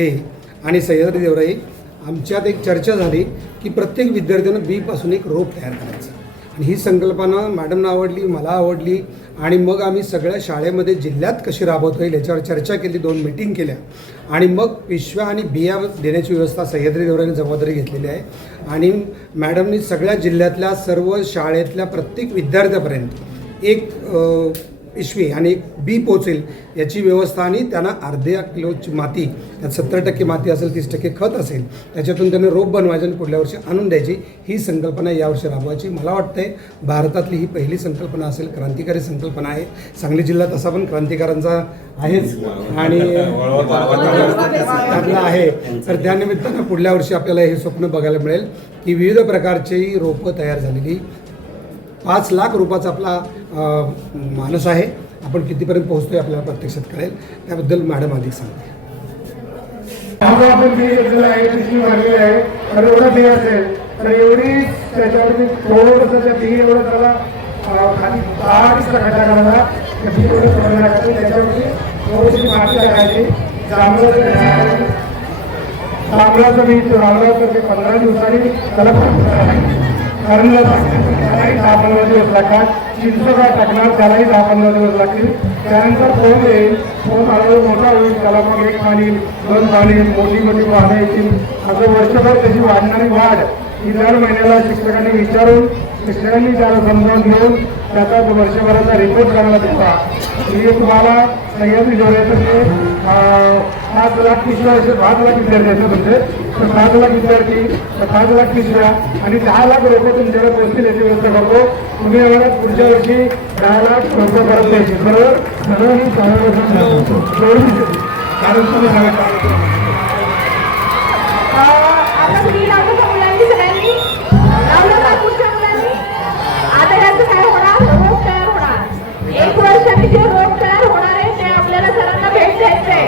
आणि सह्याद्री देवराई आमच्यात एक चर्चा झाली की प्रत्येक विद्यार्थ्यानं बीपासून एक रोप तयार करायचं आणि ही संकल्पना मॅडमना आवडली, मला आवडली आणि मग आम्ही सगळ्या शाळेमध्ये जिल्ह्यात कशी राबवता येईल याच्यावर चर्चा केली, 2 मीटिंग केल्या आणि मग पिशव्या आणि बिया देण्याची व्यवस्था सह्याद्री देवराईने जबाबदारी घेतलेली आहे आणि मॅडमनी सगळ्या जिल्ह्यातल्या सर्व शाळेतल्या प्रत्येक विद्यार्थ्यापर्यंत एक पिशवी आणि एक बी पोचेल याची व्यवस्था आणि त्यांना अर्ध्या किलोची माती, त्यात 70% माती असेल, 30% खत असेल, त्याच्यातून त्यांनी रोप बनवायचं आणि पुढल्या वर्षी आणून द्यायची ही संकल्पना यावर्षी राबवायची. मला वाटतंय भारतातली ही पहिली संकल्पना असेल, क्रांतिकारी संकल्पना आहे. सांगली जिल्हा तसा पण क्रांतिकारांचा आहेच आणि त्यातला आहे. तर त्यानिमित्तानं पुढल्या वर्षी आपल्याला हे स्वप्न बघायला मिळेल की विविध प्रकारची रोपं तयार झालेली 5 लाख रुपयाचा आपला मानस आहे. आपण कितीपर्यंत पोहोचतोय आपल्याला प्रत्यक्षात कळेल. त्याबद्दल मॅडम अधिक सांगते. आपण असेल तर एवढी त्याच्यावरती थोडंसं त्या बी एवढं त्याला खाली 10 खड्डा करायला त्याच्यावरती थोडीशी माती टाकायची. जांभळाचं बीज लावलं तर ते 15 दिवसांनी त्याला कारण 10-15 दिवस लागतात. चिंच काय टाकणार त्यालाही 10-15 दिवस लागतील. त्यानंतर फोन येईल, फोन हळूहळू मोठा होईल, त्याला मग 1 पाणी 2 पाणी मोठी वाढ येतील. असं वर्षभर त्याची वाढणारी वाढ ही दर महिन्याला शिक्षकांनी विचारून शिक्षकांनी त्याला समजावून घेऊन त्याचा वर्षभराचा रिपोर्ट करायला देता. मी तुम्हाला सह्याद्री देवराईतर्फे 5 लाख पिशव्या 5 लाख विद्यार्थी आहेत तुमचे, तर 5 लाख विद्यार्थी 5 लाख पिशव्या आणि 10 लाख रोपं तुमच्याकडे पोहोचतील याची व्यवस्था करतो. तुम्ही आम्हाला पुढच्या वर्षी 10 लाख रोपं परत द्यायची. बरोबर सर्व ही कारण तुम्ही जे रोप तयार होणार आहे ते आपल्याला सरांना भेट द्यायचंय.